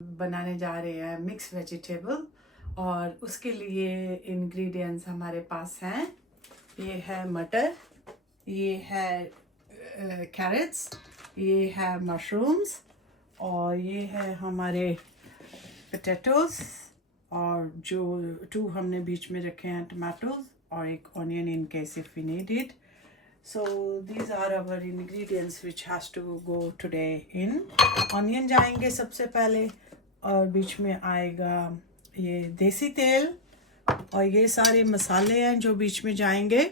बनाने जा रहे हैं मिक्स वेजिटेबल और उसके लिए इंग्रेडिएंट्स हमारे पास हैं। ये है मटर, ये है कैरेट्स, ये है मशरूम्स और ये है हमारे पोटैटोज और जो 2 हमने बीच में रखे हैं टमाटोज और एक onion in case if we need it. So these are our ingredients which has to go today in. Onion जाएंगे सबसे पहले और बीच में आएगा ये देसी तेल और ये सारे मसाले हैं जो बीच में जाएंगे.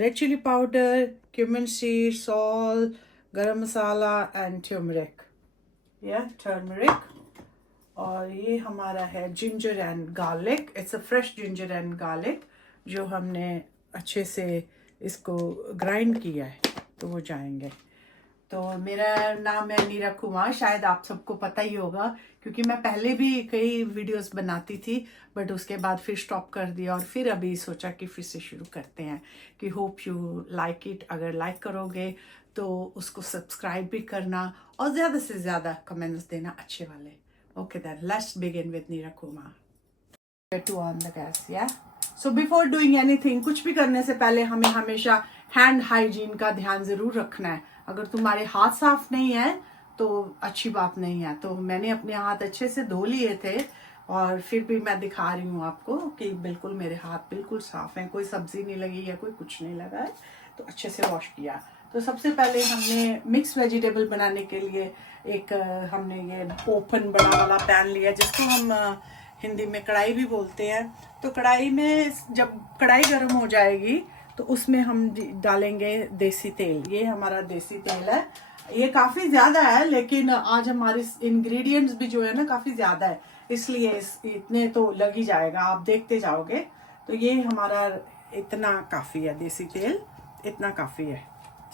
Red chilli powder, cumin seed, salt, garam masala and turmeric. Turmeric. और ये हमारा है ginger and garlic. It's a fresh ginger and garlic जो हमने अच्छे से इसको ग्राइंड किया है तो वो जाएंगे. तो मेरा नाम है नीरा कुमार, शायद आप सबको पता ही होगा क्योंकि मैं पहले भी कई वीडियोस बनाती थी बट उसके बाद फिर स्टॉप कर दिया और फिर अभी सोचा कि फिर से शुरू करते हैं कि होप यू लाइक इट. अगर लाइक करोगे तो उसको सब्सक्राइब भी करना और ज़्यादा से ज़्यादा कमेंट्स देना अच्छे वाले. Okay then let's begin with Neera Kumar. To on the gas. So before doing anything, कुछ भी करने से पहले हमें हमेशा हैंड हाइजीन का ध्यान ज़रूर रखना है. अगर तुम्हारे हाथ साफ नहीं है तो अच्छी बात नहीं है. तो मैंने अपने हाथ अच्छे से धो लिए थे और फिर भी मैं दिखा रही हूँ आपको कि बिल्कुल मेरे हाथ बिल्कुल साफ हैं, कोई सब्जी नहीं लगी या कोई कुछ नहीं लगा है. तो अच्छे से वॉश किया. तो सबसे पहले हमने मिक्स वेजिटेबल बनाने के लिए एक हमने ये ओपन बड़ा वाला पैन लिया जिसको हम हिंदी में कढ़ाई भी बोलते हैं. तो कढ़ाई में जब कढ़ाई गर्म हो जाएगी तो उसमें हम डालेंगे देसी तेल. ये हमारा देसी तेल है. ये काफ़ी ज़्यादा है लेकिन आज हमारे इंग्रेडिएंट्स भी जो है ना काफ़ी ज़्यादा है, इसलिए इतने तो लग ही जाएगा, आप देखते जाओगे. तो ये हमारा इतना काफ़ी है, देसी तेल इतना काफ़ी है.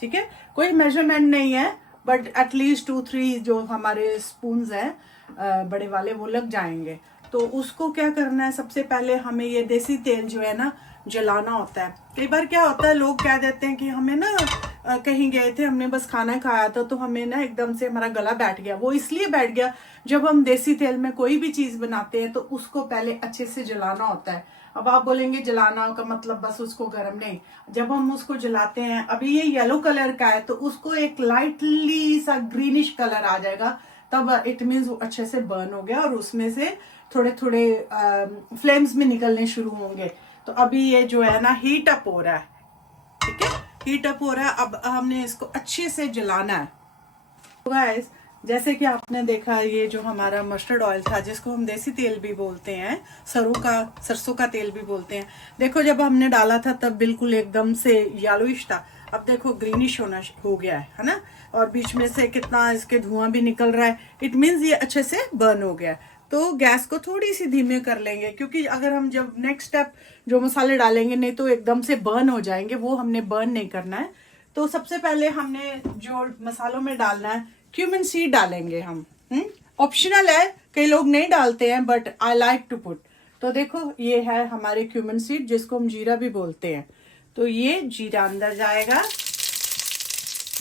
ठीक है, कोई मेजरमेंट नहीं है बट एटलीस्ट 2-3 जो हमारे स्पून्स हैं बड़े वाले वो लग जाएंगे. तो उसको क्या करना है, सबसे पहले हमें ये देसी तेल जो है ना जलाना होता है. कई बार क्या होता है लोग कह देते हैं कि हमें ना कहीं गए थे, हमने बस खाना खाया था तो हमें ना एकदम से हमारा गला बैठ गया. वो इसलिए बैठ गया, जब हम देसी तेल में कोई भी चीज़ बनाते हैं तो उसको पहले अच्छे से जलाना होता है. अब आप बोलेंगे जलाना का मतलब बस उसको गर्म नहीं. जब हम उसको जलाते हैं, अभी ये येलो कलर का है तो उसको एक लाइटली सा ग्रीनिश कलर आ जाएगा, तब इट मीन्स वो अच्छे से बर्न हो गया और उसमें से थोड़े थोड़े फ्लेम्स में निकलने शुरू होंगे. तो अभी ये जो है ना हीट अप हो रहा है. ठीक है, हीट अप हो रहा है. अब हमने इसको अच्छे से जलाना है. गाइस, जैसे कि आपने देखा ये जो हमारा मस्टर्ड ऑयल था जिसको हम देसी तेल भी बोलते हैं, सरसों का तेल भी बोलते हैं. देखो जब हमने डाला था तब बिल्कुल एकदम से येलोइश था, अब देखो ग्रीनिश हो गया है ना. और बीच में से कितना इसके धुआं भी निकल रहा है. इट मीन्स ये अच्छे से बर्न हो गया. तो गैस को थोड़ी सी धीमे कर लेंगे क्योंकि अगर हम जब नेक्स्ट स्टेप जो मसाले डालेंगे नहीं तो एकदम से बर्न हो जाएंगे, वो हमने बर्न नहीं करना है. तो सबसे पहले हमने जो मसालों में डालना है, क्यूमिन सीड डालेंगे हम. ऑप्शनल है, कई लोग नहीं डालते हैं but I like to put. तो देखो ये है हमारे क्यूमिन सीड जिसको हम जीरा भी बोलते हैं. तो ये जीरा अंदर जाएगा.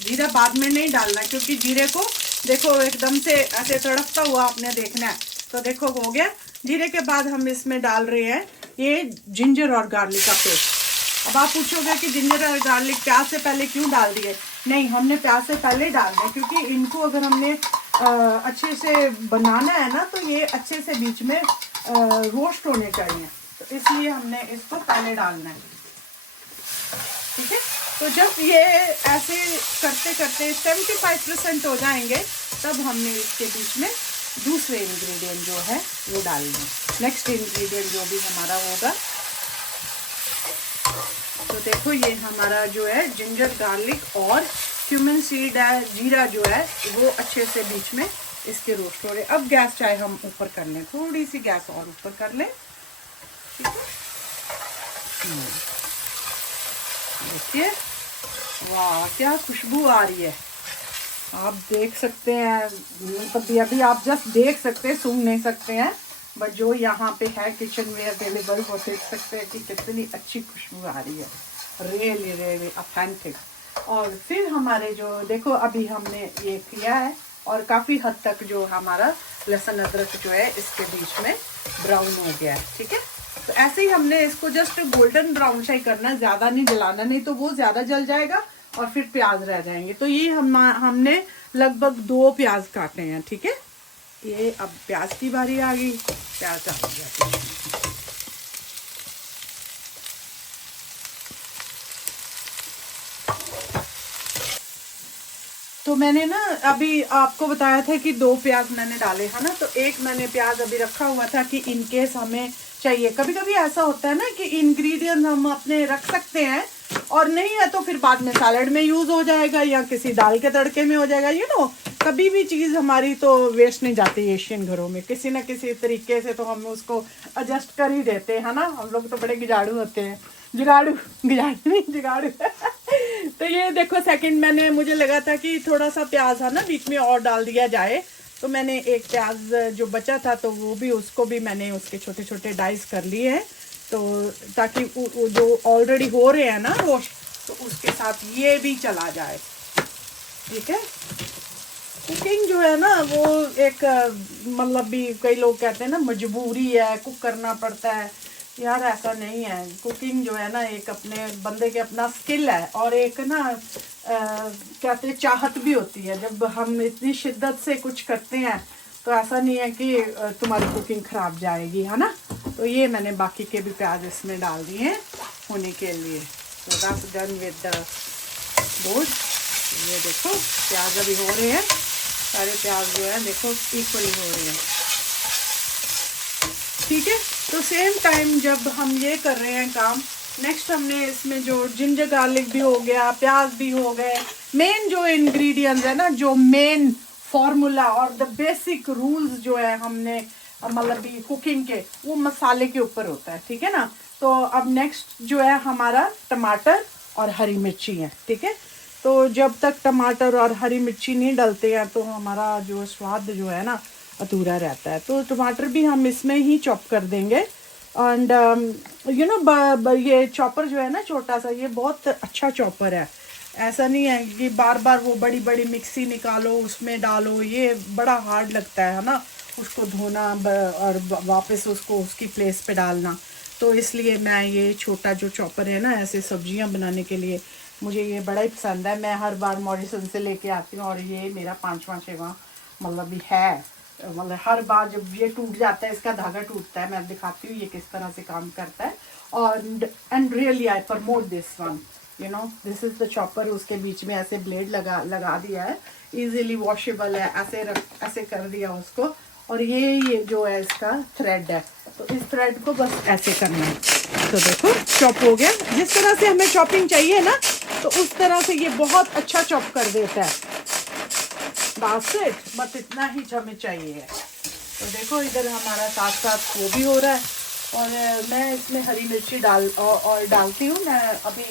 जीरा बाद में नहीं डालना क्योंकि जीरे को देखो एकदम से ऐसे तड़कता हुआ आपने देखना है. तो देखो हो गया. जीरे के बाद हम इसमें डाल रहे हैं ये जिंजर और गार्लिक का पेस्ट. अब आप पूछोगे कि जिंजर और गार्लिक प्याज से पहले क्यों डाल दिए. नहीं, हमने प्याज से पहले डालना है क्योंकि इनको अगर हमने अच्छे से बनाना है ना तो ये अच्छे से बीच में रोस्ट होने चाहिए. तो इसलिए हमने इसको पहले डालना है. ठीक है, तो जब ये ऐसे करते करते 75% हो जाएंगे तब हमने इसके बीच में दूसरे इंग्रेडिएंट जो है वो डालना है. नेक्स्ट इंग्रेडिएंट जो भी हमारा होगा. तो देखो ये हमारा जो है जिंजर गार्लिक और क्यूमिन सीड है, जीरा जो है वो अच्छे से बीच में इसके रोस्ट हो रहे. अब गैस चाहे हम ऊपर कर लें, थोड़ी सी गैस और ऊपर कर लें. ठीक है, देखिए वाह क्या खुशबू आ रही है. आप देख सकते हैं, मतलब अभी आप जस्ट देख सकते हैं, सूंघ नहीं सकते हैं बट जो यहाँ पे है किचन में अवेलेबल वो देख सकते हैं कि कितनी अच्छी खुशबू आ रही है. Really authentic. और फिर हमारे जो देखो अभी हमने ये किया है और काफ़ी हद तक जो हमारा लहसुन अदरक जो है इसके बीच में ब्राउन हो गया है। ठीक है, तो ऐसे ही हमने इसको जस्ट गोल्डन ब्राउन सा ही करना, ज़्यादा नहीं जलाना, नहीं तो वो ज़्यादा जल जाएगा और फिर प्याज रह जाएंगे। तो ये हमने लगभग 2 प्याज काटे हैं। ठीक है, ये अब प्याज की बारी आ गई, प्याज डाल दिया। तो मैंने ना अभी आपको बताया था कि 2 प्याज मैंने डाले हैं ना, तो एक मैंने प्याज अभी रखा हुआ था कि इन केस हमें चाहिए। कभी कभी ऐसा होता है ना कि इंग्रेडिएंट हम अपने रख सकते हैं और नहीं है तो फिर बाद में सैलड में यूज़ हो जाएगा या किसी दाल के तड़के में हो जाएगा। कभी भी चीज़ हमारी तो वेस्ट नहीं जाती एशियन घरों में, किसी ना किसी तरीके से तो हम उसको एडजस्ट कर ही देते हैं ना। हम लोग तो बड़े गिजाड़ू होते हैं, जुगाड़ू नहीं जुगाड़ू तो ये देखो सेकंड मैंने, मुझे लगा था कि थोड़ा सा प्याज है ना बीच में और डाल दिया जाए, तो मैंने एक प्याज जो बचा था तो वो भी, उसको भी मैंने उसके छोटे छोटे डाइस कर लिए हैं, तो ताकि जो ऑलरेडी हो रहे हैं ना रोस्ट, तो उसके साथ ये भी चला जाए। ठीक है, कुकिंग जो है ना वो एक मतलब भी कई लोग कहते हैं ना मजबूरी है, कुक करना पड़ता है। यार ऐसा नहीं है, कुकिंग जो है ना एक अपने बंदे के अपना स्किल है और एक ना कहते हैं चाहत भी होती है। जब हम इतनी शिद्दत से कुछ करते हैं तो ऐसा नहीं है कि तुम्हारी कुकिंग ख़राब जाएगी, है ना। तो ये मैंने बाकी के भी प्याज इसमें डाल दिए हैं होने के लिए। तो that's done with the board. ये देखो प्याज अभी हो रहे हैं, सारे प्याज जो है देखो इक्वली हो रहे हैं। ठीक है, तो सेम टाइम जब हम ये कर रहे हैं काम, नेक्स्ट हमने इसमें जो जिंजर गार्लिक भी हो गया, प्याज भी हो गए, मेन जो इंग्रेडिएंट्स है ना, जो मेन फॉर्मूला और द बेसिक रूल्स जो है हमने मतलब भी कुकिंग के, वो मसाले के ऊपर होता है। ठीक है ना, तो अब नेक्स्ट जो है हमारा टमाटर और हरी मिर्ची है। ठीक है, तो जब तक टमाटर और हरी मिर्ची नहीं डलते हैं तो हमारा जो स्वाद जो है ना अधूरा रहता है। तो टमाटर भी हम इसमें ही चॉप कर देंगे। एंड ये चॉपर जो है ना छोटा सा, ये बहुत अच्छा चॉपर है। ऐसा नहीं है कि बार बार वो बड़ी बड़ी मिक्सी निकालो उसमें डालो, ये बड़ा हार्ड लगता है ना उसको धोना और वापस उसको उसकी प्लेस पे डालना। तो इसलिए मैं ये छोटा जो चॉपर है ना ऐसे सब्जियां बनाने के लिए, मुझे ये बड़ा ही पसंद है। मैं हर बार मॉरिसन से लेके आती हूँ और ये मेरा 5वां 6वां मतलब भी है। मतलब हर बार जब ये टूट जाता है, इसका धागा टूटता है, मैं दिखाती हूँ ये किस तरह से काम करता है। और and really I promote this one, this is the chopper. उसके बीच में ऐसे ब्लेड लगा दिया है, इजीली वॉशेबल है, ऐसे कर दिया उसको। और ये जो है इसका थ्रेड है, तो इस थ्रेड को बस ऐसे करना है। तो देखो चॉप हो गया। जिस तरह से हमें चॉपिंग चाहिए ना, तो उस तरह से ये बहुत अच्छा चॉप कर देता है। बस इतना ही हमें चाहिए है। तो देखो इधर हमारा साथ साथ वो भी हो रहा है और मैं इसमें हरी मिर्ची डालती हूँ। मैं अभी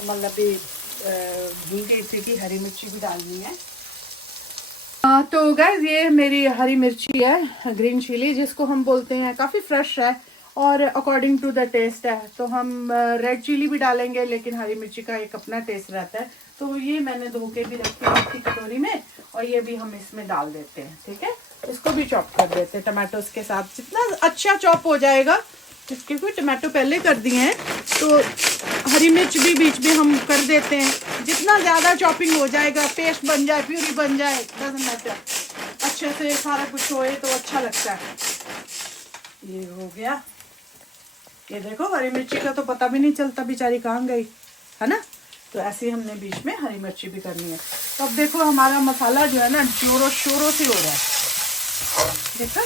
मतलब भी भूल गई थी कि हरी मिर्ची भी डालनी है। तो गाइस ये मेरी हरी मिर्ची है, ग्रीन चिली जिसको हम बोलते हैं, काफ़ी फ्रेश है और अकॉर्डिंग टू द टेस्ट है। तो हम रेड चिली भी डालेंगे, लेकिन हरी मिर्ची का एक अपना टेस्ट रहता है। तो ये मैंने धो के भी रखी है की कटोरी में और ये भी हम इसमें डाल देते हैं। ठीक है, इसको भी चॉप कर देते हैं टमाटोस के साथ। जितना अच्छा चॉप हो जाएगा, इसके कोई टमाटो पहले कर दिए हैं तो हरी मिर्च भी बीच में हम कर देते हैं। जितना ज़्यादा चॉपिंग हो जाएगा, पेस्ट बन जाए, प्यूरी बन जाए, डजंट मैटर, अच्छे से सारा कुछ होए तो अच्छा लगता है। ये हो गया। ये देखो हरी मिर्ची का तो पता भी नहीं चलता बेचारी कहाँ गई, है ना। तो ऐसे ही हमने बीच में हरी मिर्ची भी करनी है। तो अब देखो हमारा मसाला जो है ना जोरों शोरों से हो रहा है, देखा।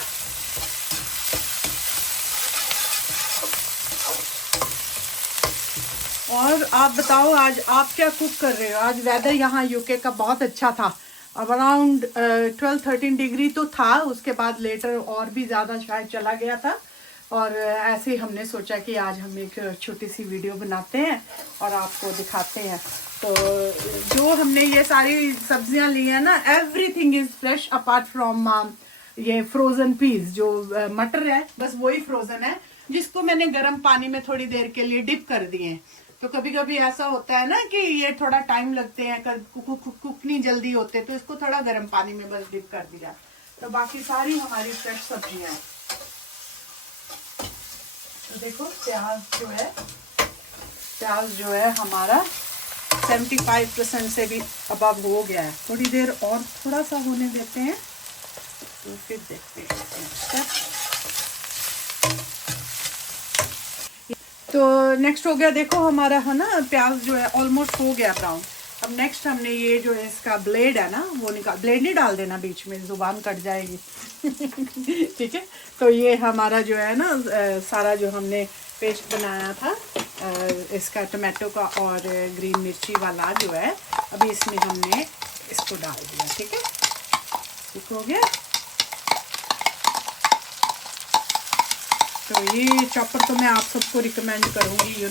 और आप बताओ आज आप क्या कुक कर रहे हो। आज वेदर यहाँ यूके का बहुत अच्छा था। अब अराउंड 12-13 डिग्री तो था, उसके बाद लेटर और भी ज़्यादा शायद चला गया था। और ऐसे ही हमने सोचा कि आज हम एक छोटी सी वीडियो बनाते हैं और आपको दिखाते हैं। तो जो हमने ये सारी सब्जियां ली हैं ना, everything is fresh apart from ये फ्रोज़न पीस। जो मटर है बस वही फ्रोज़न है, जिसको मैंने गर्म पानी में थोड़ी देर के लिए डिप कर दिए हैं। तो कभी कभी ऐसा होता है ना कि ये थोड़ा टाइम लगते हैं, कुक नहीं जल्दी होते, तो इसको थोड़ा गर्म पानी में बस डिप कर दिया। तो बाकी सारी हमारी फ्रेश सब्जियां हैं। तो देखो प्याज जो है हमारा 75% से भी अबव हो गया है। थोड़ी देर और थोड़ा सा होने देते हैं, तो फिर देखते हैं। तो नेक्स्ट हो गया, देखो हमारा है ना प्याज जो है ऑलमोस्ट हो गया ब्राउन। अब नेक्स्ट हमने ये जो है इसका ब्लेड है ना वो निकाल, ब्लेड नहीं डाल देना बीच में, जुबान कट जाएगी। ठीक है, तो ये हमारा जो है ना सारा जो हमने पेस्ट बनाया था इसका टमाटो का और ग्रीन मिर्ची वाला जो है, अभी इसमें हमने इसको डाल दिया। ठीक है, ठीक हो गया। तो ये चॉपर तो मैं आप सबको रिकमेंड करूँगी,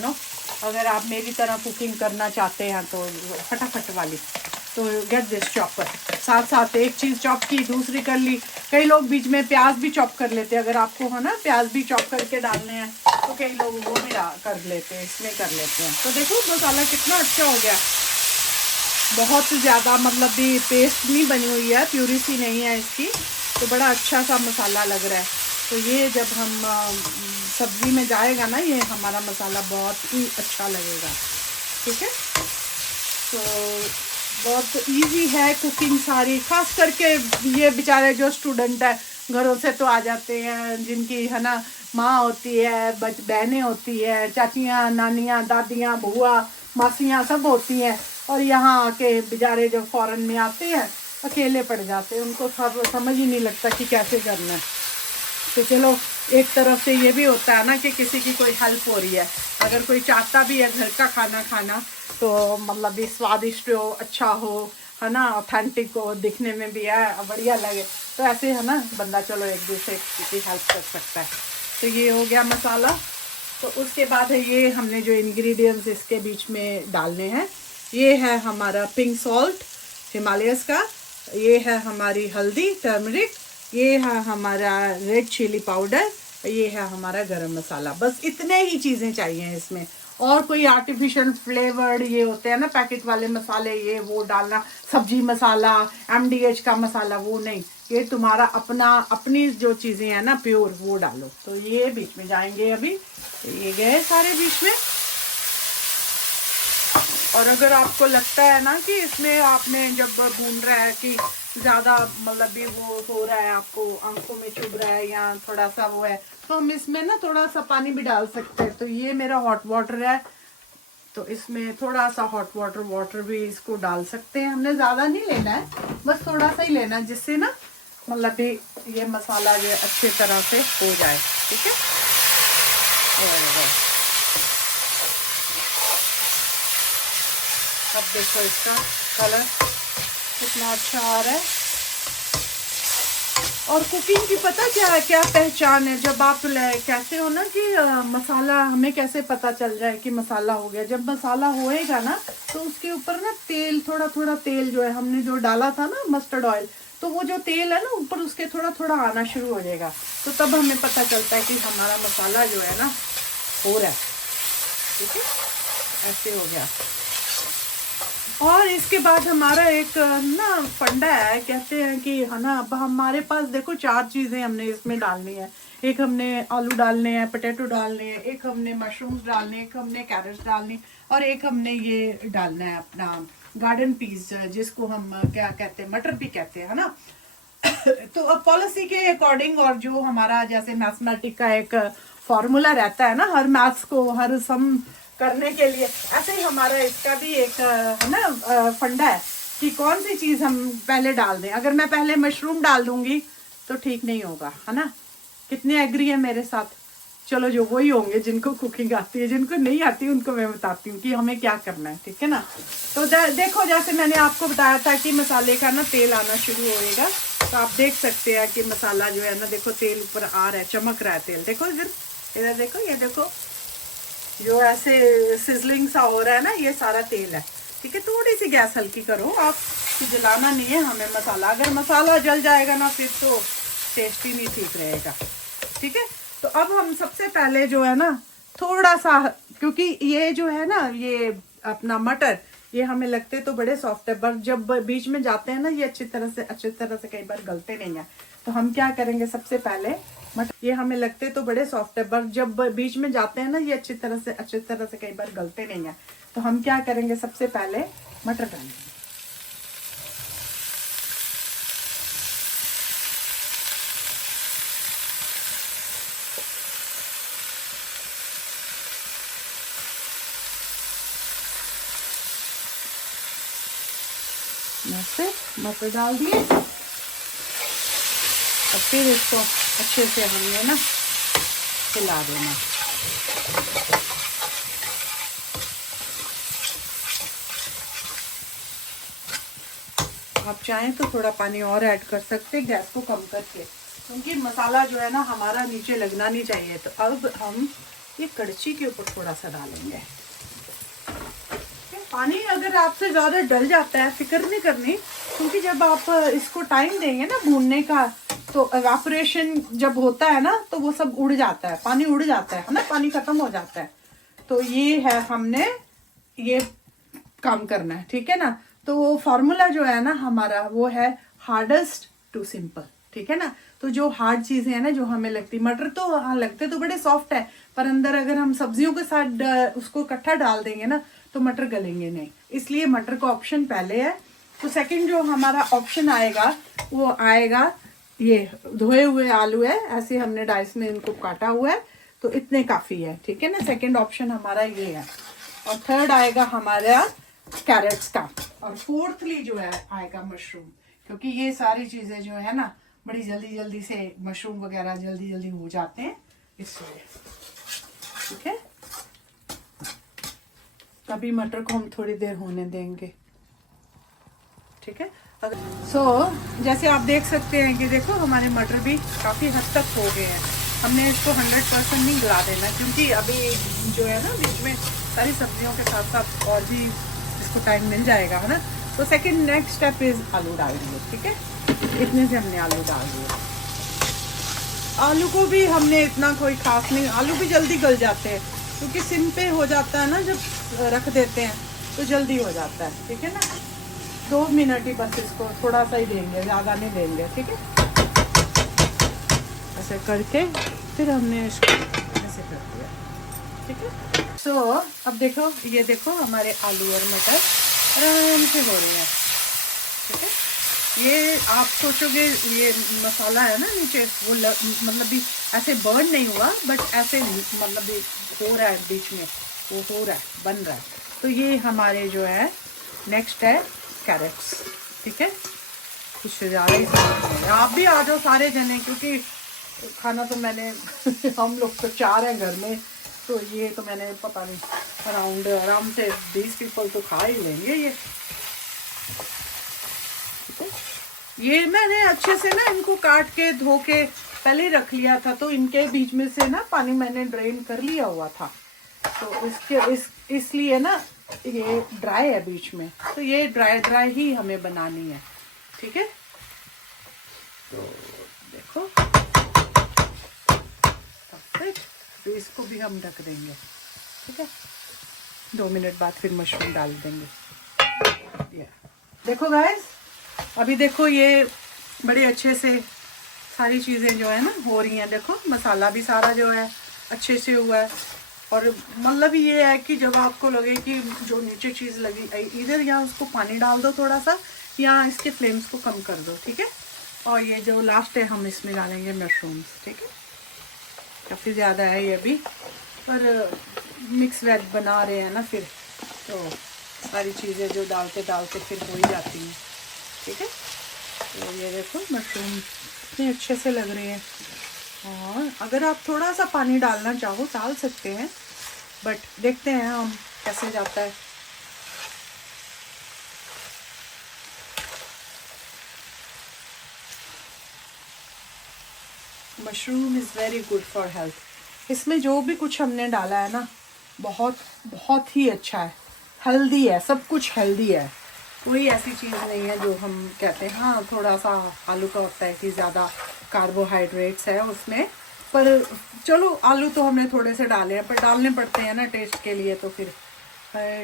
अगर आप मेरी तरह कुकिंग करना चाहते हैं तो फटाफट वाली, तो गेट दिस चॉपर। साथ साथ एक चीज़ चॉप की, दूसरी कर ली। कई लोग बीच में प्याज भी चॉप कर लेते हैं, अगर आपको है ना प्याज भी चॉप करके डालने हैं तो कई लोग वो भी कर लेते हैं, इसमें कर लेते हैं। तो देखो मसाला कितना अच्छा हो गया, बहुत ज़्यादा मतलब भी पेस्ट नहीं बनी हुई है, प्यूरी सी नहीं है इसकी, तो बड़ा अच्छा सा मसाला लग रहा है। तो ये जब हम सब्ज़ी में जाएगा ना, ये हमारा मसाला बहुत ही अच्छा लगेगा। ठीक है, तो बहुत इजी है कुकिंग सारी, खास करके ये बेचारे जो स्टूडेंट है, घरों से तो आ जाते हैं, जिनकी है ना माँ होती है, बहनें होती है, चाचियाँ, नानियाँ, दादियाँ, बुआ, मासियाँ सब होती हैं, और यहाँ आके बेचारे जो फॉरेन में आते हैं अकेले पड़ जाते हैं, उनको सब समझ ही नहीं लगता कि कैसे करना है। तो चलो एक तरफ से ये भी होता है ना कि किसी की कोई हेल्प हो रही है। अगर कोई चाहता भी है घर का खाना खाना, तो मतलब भी स्वादिष्ट हो, अच्छा हो, है ना, ऑथेंटिक हो, दिखने में भी है बढ़िया लगे, तो ऐसे है ना बंदा चलो एक दूसरे की हेल्प कर सकता है। तो ये हो गया मसाला। तो उसके बाद है ये हमने जो इंग्रेडिएंट्स इसके बीच में डालने हैं, ये है हमारा पिंक सॉल्ट हिमालयस का, ये है हमारी हल्दी टर्मरिक, ये है हमारा रेड चिली पाउडर, ये है हमारा गरम मसाला। बस इतने ही चीज़ें चाहिए इसमें, और कोई आर्टिफिशियल फ्लेवर्ड ये होते हैं ना पैकेट वाले मसाले, ये वो डालना, सब्जी मसाला, MDH का मसाला, वो नहीं, ये तुम्हारा अपनी जो चीज़ें हैं ना प्योर, वो डालो। तो ये बीच में जाएंगे अभी, तो ये गए सारे बीच में। और अगर आपको लगता है ना कि इसमें आपने जब भून रहा है कि ज़्यादा मतलब भी वो हो रहा है, आपको आंखों में चुभ रहा है या थोड़ा सा वो है, तो हम इसमें ना थोड़ा सा पानी भी डाल सकते हैं। तो ये मेरा हॉट वाटर है, तो इसमें थोड़ा सा हॉट वाटर भी इसको डाल सकते हैं। हमने ज़्यादा नहीं लेना है, बस थोड़ा सा ही लेना है, जिससे ना मतलब भी ये मसाला जो अच्छे तरह से हो जाए। ठीक है, अब देखो इसका कलर कितना अच्छा आ रहा है। और कुकिंग की पता क्या पहचान है, जब आप कहते हो ना कि मसाला, हमें कैसे पता चल जाए कि मसाला हो गया, जब मसाला होएगा ना तो उसके ऊपर ना तेल, थोड़ा थोड़ा तेल जो है हमने जो डाला था ना मस्टर्ड ऑयल, तो वो जो तेल है ना ऊपर उसके थोड़ा थोड़ा आना शुरू हो जाएगा, तो तब हमें पता चलता है कि हमारा मसाला जो है ना हो रहा है। ठीक है, ऐसे हो गया। और इसके बाद हमारा एक ना फंडा है, कहते हैं कि है ना, अब हमारे पास देखो 4 चीज़ें हमने इसमें डालनी है। एक हमने आलू डालने हैं, पोटैटो डालने हैं, एक हमने मशरूम्स डालने, एक हमने कैरेट्स डालनी, और एक हमने ये डालना है अपना गार्डन पीस, जिसको हम क्या कहते हैं, मटर भी कहते हैं, है ना। तो अब पॉलिसी के अकॉर्डिंग, और जो हमारा जैसे मैथमेटिक का एक फॉर्मूला रहता है ना हर मैथ्स को, हर सम करने के लिए, ऐसे ही हमारा इसका भी एक है ना फंडा है कि कौन सी चीज़ हम पहले डाल दें। अगर मैं पहले मशरूम डाल दूंगी तो ठीक नहीं होगा, है ना। कितने एग्री है मेरे साथ? चलो जो वही होंगे जिनको कुकिंग आती है, जिनको नहीं आती उनको मैं बताती हूँ कि हमें क्या करना है। ठीक है ना। तो देखो जैसे मैंने आपको बताया था कि मसाले का ना तेल आना शुरू होएगा, तो आप देख सकते हैं कि मसाला जो है ना, देखो तेल ऊपर आ रहा है, चमक रहा है तेल। देखो इधर देखो, ये देखो जो ऐसे सिजलिंग सा हो रहा है ना, ये सारा तेल है। ठीक है, थोड़ी सी गैस हल्की करो आप, कि जलाना नहीं है हमें मसाला। अगर मसाला जल जाएगा ना फिर तो टेस्ट ही नहीं ठीक रहेगा। ठीक है, तो अब हम सबसे पहले जो है ना थोड़ा सा क्योंकि ये जो है ना, ये अपना मटर, ये हमें लगते तो बड़े सॉफ्ट है, पर जब बीच में जाते हैं ना ये अच्छी तरह से कई बार गलते नहीं है। तो हम क्या करेंगे, सबसे पहले मटर, ये हमें लगते तो बड़े सॉफ्ट है, पर जब बीच में जाते हैं ना ये अच्छी तरह से कई बार गलते नहीं है। तो हम क्या करेंगे, सबसे पहले मटर डालेंगे। ऐसे मटर डाल दिए और फिर इसको अच्छे से हमने ना हिला देना। आप चाहें तो थोड़ा पानी और ऐड कर सकते हैं, गैस को कम करके, क्योंकि मसाला जो है ना हमारा नीचे लगना नहीं चाहिए। तो अब हम ये कड़छी के ऊपर थोड़ा सा डालेंगे। पानी अगर आपसे ज़्यादा डल जाता है, फिक्र नहीं करनी, क्योंकि जब आप इसको टाइम देंगे ना भूनने का, तो एवापोरेशन जब होता है ना तो वो सब उड़ जाता है, पानी उड़ जाता है ना, पानी खत्म हो जाता है। तो ये है, हमने ये काम करना है, ठीक है ना। तो वो फार्मूला जो है ना हमारा, वो है हार्डेस्ट टू सिंपल, ठीक है ना। तो जो हार्ड चीज़ें हैं ना, जो हमें लगती, मटर तो हाँ लगते तो बड़े सॉफ्ट है, पर अंदर अगर हम सब्जियों के साथ उसको इकट्ठा डाल देंगे ना तो मटर गलेंगे नहीं, इसलिए मटर का ऑप्शन पहले है। तो सेकंड जो हमारा ऑप्शन आएगा वो आएगा, ये धोए हुए आलू है, ऐसे हमने डाइस में इनको काटा हुआ है, तो इतने काफ़ी है, ठीक है ना। सेकंड ऑप्शन हमारा ये है। और थर्ड आएगा हमारा कैरेट्स का, और फोर्थली जो है आएगा मशरूम, क्योंकि ये सारी चीज़ें जो है ना बड़ी जल्दी जल्दी से, मशरूम वगैरह जल्दी जल्दी हो जाते हैं, इसलिए, ठीक है। अभी मटर को हम थोड़ी देर होने देंगे, ठीक है। सो जैसे आप देख सकते हैं कि देखो हमारे मटर भी काफ़ी हद तक हो गए हैं। हमने इसको 100% नहीं गला देना, क्योंकि अभी जो है ना बीच में सारी सब्जियों के साथ साथ और भी इसको टाइम मिल जाएगा, है ना। तो सेकंड नेक्स्ट स्टेप इज आलू डाल दिए, ठीक है। इतने से हमने आलू डाल दिए। आलू को भी हमने इतना कोई खास नहीं, आलू भी जल्दी गल जाते हैं, क्योंकि सिम पे हो जाता है ना, जब रख देते हैं तो जल्दी हो जाता है, ठीक है ना। 2 मिनट ही बस इसको थोड़ा सा ही देंगे, ज़्यादा नहीं देंगे, ठीक है। ऐसे करके फिर हमने इसको ऐसे कर दिया, ठीक है। सो अब देखो, ये देखो हमारे आलू और मटर आराम से हो रही हैं, ठीक है। ये आप सोचोगे ये मसाला है ना नीचे, वो मतलब भी ऐसे बर्न नहीं हुआ, बट ऐसे मतलब भी हो रहा है, बीच में वो हो रहा है, बन रहा है। तो ये हमारे जो है नेक्स्ट है कैरेट्स, ठीक है। कुछ ज़्यादा ही है, आप भी आ जाओ सारे जने, क्योंकि खाना तो मैंने हम लोग तो 4 हैं घर में, तो ये तो मैंने पता नहीं अराउंड आराम से 20 पीपल तो खा ही लेंगे ये। ये मैंने अच्छे से ना इनको काट के धो के पहले रख लिया था, तो इनके बीच में से ना पानी मैंने ड्रेन कर लिया हुआ था, तो इसलिए ना ये ड्राई है बीच में, तो ये ड्राई ही हमें बनानी है, ठीक है। तो देखो तो इसको भी हम ढक देंगे, ठीक है। 2 मिनट बाद फिर मशरूम डाल देंगे। देखो गाइस, अभी देखो ये बड़े अच्छे से सारी चीज़ें जो है ना हो रही हैं। देखो मसाला भी सारा जो है अच्छे से हुआ है, और मतलब ये है कि जब आपको लगे कि जो नीचे चीज़ लगी, इधर या उसको पानी डाल दो थोड़ा सा, या इसके फ्लेम्स को कम कर दो, ठीक है। और ये जो लास्ट है हम इसमें डालेंगे मशरूम्स, ठीक है। काफ़ी ज़्यादा है ये भी, पर मिक्स वेज बना रहे हैं ना, फिर तो सारी चीज़ें जो डालते डालते फिर हो ही जाती हैं, ठीक है। तो ये देखो मशरूम इतने अच्छे से लग रहे हैं, और अगर आप थोड़ा सा पानी डालना चाहो डाल सकते हैं, बट देखते हैं हम कैसे जाता है। Mushroom is very good for health. इसमें जो भी कुछ हमने डाला है ना बहुत बहुत ही अच्छा है, हेल्दी है, सब कुछ हेल्दी है। कोई ऐसी चीज़ नहीं है जो हम कहते हैं, हाँ थोड़ा सा आलू का होता है कि ज़्यादा कार्बोहाइड्रेट्स है उसमें, पर चलो आलू तो हमने थोड़े से डाले हैं, पर डालने पड़ते हैं ना टेस्ट के लिए, तो फिर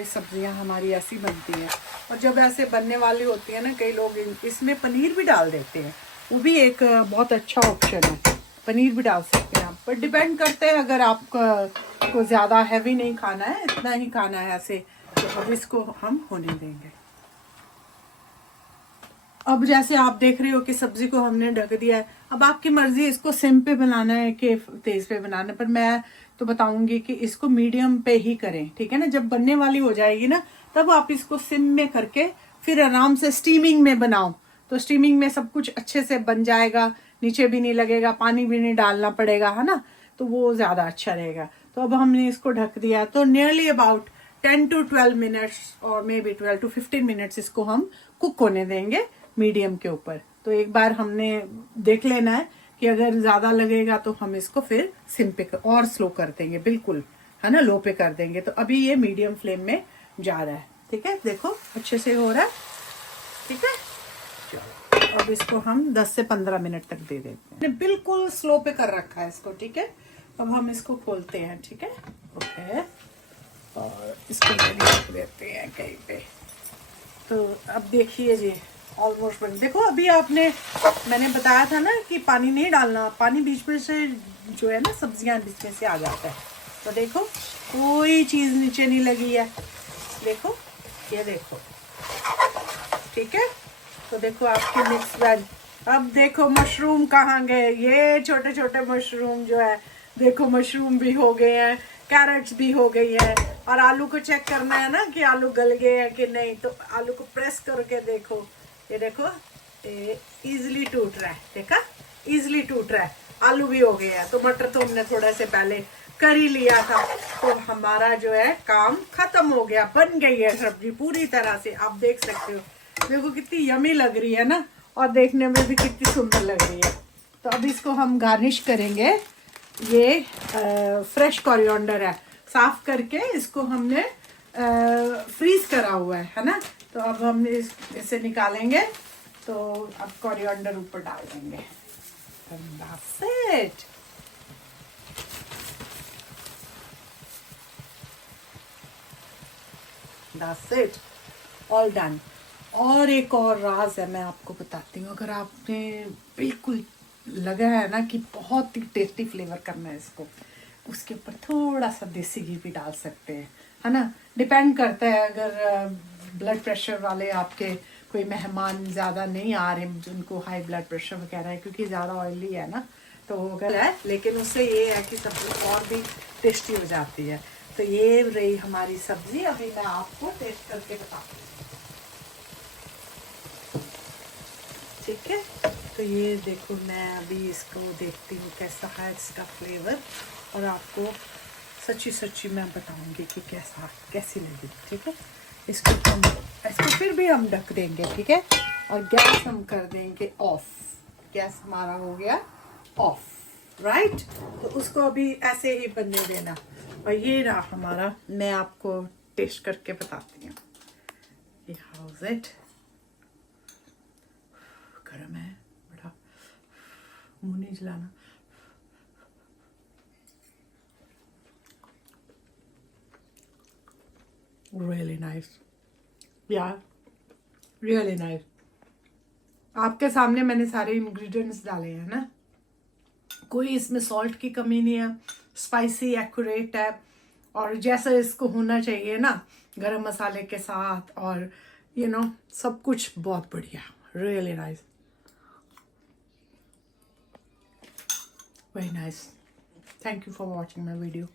सब्जियां हमारी ऐसी बनती हैं। और जब ऐसे बनने वाली होती है ना, कई लोग इसमें पनीर भी डाल देते हैं, वो भी एक बहुत अच्छा ऑप्शन है, पनीर भी डाल सकते हैं आप, पर डिपेंड करते हैं अगर आपको ज़्यादा हैवी नहीं खाना है, इतना ही खाना है ऐसे, तो अब इसको हम होने देंगे। अब जैसे आप देख रहे हो कि सब्जी को हमने ढक दिया है, अब आपकी मर्जी इसको सिम पे बनाना है कि तेज पे बनाना है, पर मैं तो बताऊंगी कि इसको मीडियम पे ही करें, ठीक है ना। जब बनने वाली हो जाएगी ना, तब आप इसको सिम में करके फिर आराम से स्टीमिंग में बनाओ, तो स्टीमिंग में सब कुछ अच्छे से बन जाएगा, नीचे भी नहीं लगेगा, पानी भी नहीं डालना पड़ेगा, है ना, तो वो ज़्यादा अच्छा रहेगा। तो अब हमने इसको ढक दिया, तो नियरली अबाउट 10 to 12 मिनट्स और मे बी 12 to 15 मिनट्स इसको हम कुक होने देंगे मीडियम के ऊपर। तो एक बार हमने देख लेना है कि अगर ज़्यादा लगेगा तो हम इसको फिर सिम पे और स्लो कर देंगे, बिल्कुल, है ना, लो पे कर देंगे। तो अभी ये मीडियम फ्लेम में जा रहा है, ठीक है, देखो अच्छे से हो रहा है, ठीक है। चलो अब इसको हम 10 से 15 मिनट तक दे देते हैं, बिल्कुल स्लो पे कर रखा है इसको, ठीक है। अब हम इसको खोलते हैं, ठीक है, ओके, और इसको रख देते हैं कहीं पे। तो अब देखिए जी ऑलमोस्ट बन, देखो अभी आपने, मैंने बताया था ना कि पानी नहीं डालना, पानी बीच में से जो है ना सब्जियां बीच में से आ जाता है। तो देखो कोई चीज़ नीचे नहीं लगी है, देखो, ये देखो, ठीक है। तो देखो आपकी मिक्स वेज, अब देखो मशरूम कहाँ गए, ये छोटे छोटे मशरूम जो है, देखो मशरूम भी हो गए हैं, कैरेट्स भी हो गई है। और आलू को चेक करना है ना कि आलू गल गए हैं कि नहीं, तो आलू को प्रेस करके देखो, ये देखो ये इजीली टूट रहा है, देखा, इजीली टूट रहा है, आलू भी हो गया है। तो मटर तो हमने थोड़ा से पहले कर ही लिया था, तो हमारा जो है काम खत्म हो गया, बन गई है सब्जी पूरी तरह से, आप देख सकते हो, देखो कितनी यमी लग रही है ना, और देखने में भी कितनी सुंदर लग रही है। तो अब इसको हम गार्निश करेंगे, ये फ्रेश कोरिएंडर है, साफ करके इसको हमने फ्रीज करा हुआ है ना। तो अब हम इसे निकालेंगे, तो अब कोरिएंडर ऊपर डाल देंगे, that's it. That's it. All done. और एक और राज है, मैं आपको बताती हूँ, अगर आपने बिल्कुल लगा है ना कि बहुत ही टेस्टी फ्लेवर करना है इसको, उसके ऊपर थोड़ा सा देसी घी भी डाल सकते हैं, है ना। डिपेंड करता है, अगर ब्लड प्रेशर वाले आपके कोई मेहमान ज़्यादा नहीं आ रहे जिनको हाई ब्लड प्रेशर वगैरह है, क्योंकि ज़्यादा ऑयली है ना, तो वो गलत है, लेकिन उससे ये है कि सब्ज़ी और भी टेस्टी हो जाती है। तो ये रही हमारी सब्ज़ी, अभी मैं आपको टेस्ट करके बताती हूँ, ठीक है। तो ये देखो, मैं अभी इसको देखती हूँ कैसा है इसका फ्लेवर, और आपको सच्ची मैं बताऊंगी कि कैसी लगी, ठीक है। इसको फिर भी हम ढक देंगे, ठीक है, और गैस हम कर देंगे ऑफ, गैस हमारा हो गया ऑफ, राइट। तो उसको अभी ऐसे ही बनने देना, और ये रहा हमारा, मैं आपको टेस्ट करके बताती हूँ ये, हाउ इज इट, गर्म है बड़ा, मुंह नहीं जलाना। Really nice, yeah, really nice. आपके सामने मैंने सारे इंग्रेडिएंट्स डाले हैं ना, कोई इसमें सॉल्ट की कमी नहीं है, स्पाइसी एक्यूरेट है, और जैसा इसको होना चाहिए ना गरम मसाले के साथ, और सब कुछ बहुत बढ़िया, really nice, very nice. Thank you for watching my video.